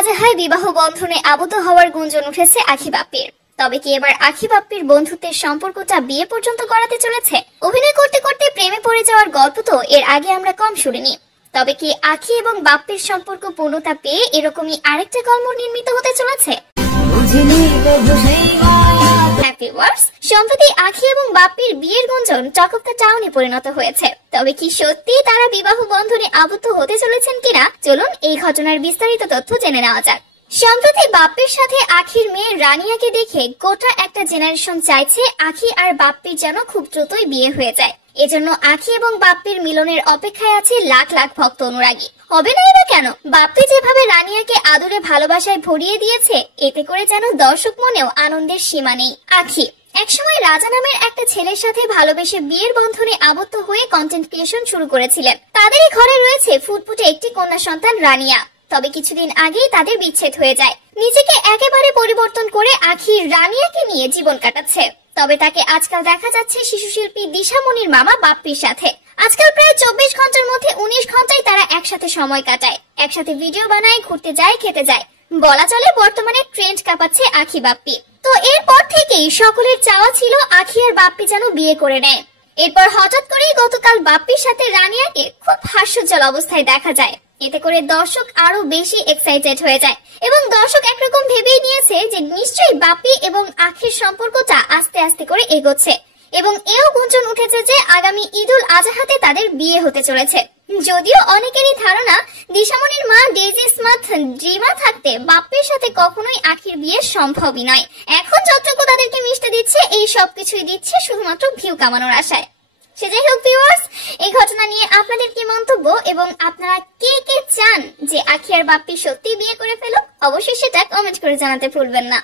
আজহায় বিবাহ বন্ধনে আবদ্ধ হওয়ার গুঞ্জন উঠেছে আখি বাপ্পির। তবে কি এবার আখি বাপ্পির বন্ধুত্বের সম্পর্কটা বিয়ে পর্যন্ত করাতে চলেছে? অভিনয় করতে করতে প্রেমে পড়ে যাওয়ার গল্প তো এর আগে আমরা কম শুনিনি। তবে কি আখি এবং বাপ্পির সম্পর্ক পূর্ণতা পেয়ে এরকমই আরেকটা গল্প নির্মিত হতে চলেছে? সম্প্রতি আখি এবং বাপ্পির বিয়ের গুঞ্জন টক অফ দ্য টাউনে পরিণত হয়েছে। তবে কি সত্যি তারা বিবাহ বন্ধনে আবদ্ধ হতে চলেছেন কিনা, চলুন এই ঘটনার বিস্তারিত তথ্য জেনে নেওয়া যাক। সম্প্রতি বাপ্পির সাথে আখির মেয়ে রানিয়াকে দেখে গোটা একটা জেনারেশন চাইছে আখি আর বাপ্পির যেন খুব দ্রুতই বিয়ে হয়ে যায়। এজন্য আখি এবং বাপ্পির মিলনের অপেক্ষায় আছে লাখ লাখ ভক্ত অনুরাগী। হবে না এবার কেন? বাপ্পি যেভাবে রানিয়াকে আদরে ভালোবাসায় ভরিয়ে দিয়েছে, এতে করে যেন দর্শক মনেও আনন্দের সীমা নেই। আখি একসময় রাজা নামের একটা ছেলের সাথে ভালোবেসে বিয়ের বন্ধনে আবদ্ধ হয়ে কন্টেন্ট ক্রিয়েশন শুরু করেছিলেন। তাদেরই ঘরে রয়েছে ফুটফুটে একটি কন্যা সন্তান রানিয়া। তবে কিছুদিন আগেই তাদের বিচ্ছেদ হয়ে যায়। নিজেকে একেবারে পরিবর্তন করে আখি রানিয়াকে নিয়ে জীবন কাটাচ্ছে। তবে তাকে আজকাল দেখা যাচ্ছে শিশু শিল্পী দিশামণির মামা বাপ্পির সাথে। আজকাল প্রায় 24 ঘন্টার মধ্যে 19 ঘন্টায় তারা একসাথে সময় কাটায়, একসাথে ভিডিও বানায়, ঘুরতে যায়, খেতে যায়। বলা চলে বর্তমানে ট্রেন্ড কাঁপাচ্ছে আখি বাপ্পি। তো এরপর থেকেই সকলের চাওয়া ছিল আখি আর বাপ্পি যেন বিয়ে করে নেয়। এরপর হঠাৎ করেই গতকাল বাপ্পির সাথে রানিয়াকে খুব হাস্যজ্জ্বল অবস্থায় দেখা যায়। এতে করে দর্শক আরো বেশি এক্সাইটেড হয়ে যায় এবং দর্শক একরকম ভেবেই নিয়েছে যে নিশ্চয়ই বাপ্পি এবং আখির সম্পর্কটা আস্তে আস্তে করে এগোচ্ছে এবং এও গুঞ্জন উঠেছে যে আগামী ঈদুল আজহাতে তাদের বিয়ে হতে চলেছে। যদিও অনেকেরই ধারণা দিশামণির মা ডেজি স্মার্ট ড্রিমা থাকতে বাপ্পির সাথে কখনোই আখির বিয়ে সম্ভবই নয়। এখন যতটুকু তাদেরকে মিশতে দিচ্ছে, এই সবকিছুই দিচ্ছে শুধুমাত্র ভিউ কামানোর আশায়। সে যাই হোক ভিউয়ার্স, এই ঘটনা নিয়ে আপনাদের কি মন্তব্য এবং আপনারা কে কে চান যে আখি আর বাপ্পি সত্যি বিয়ে করে ফেলুক, অবশ্যই সেটা কমেন্ট করে জানাতে ভুলবেন না।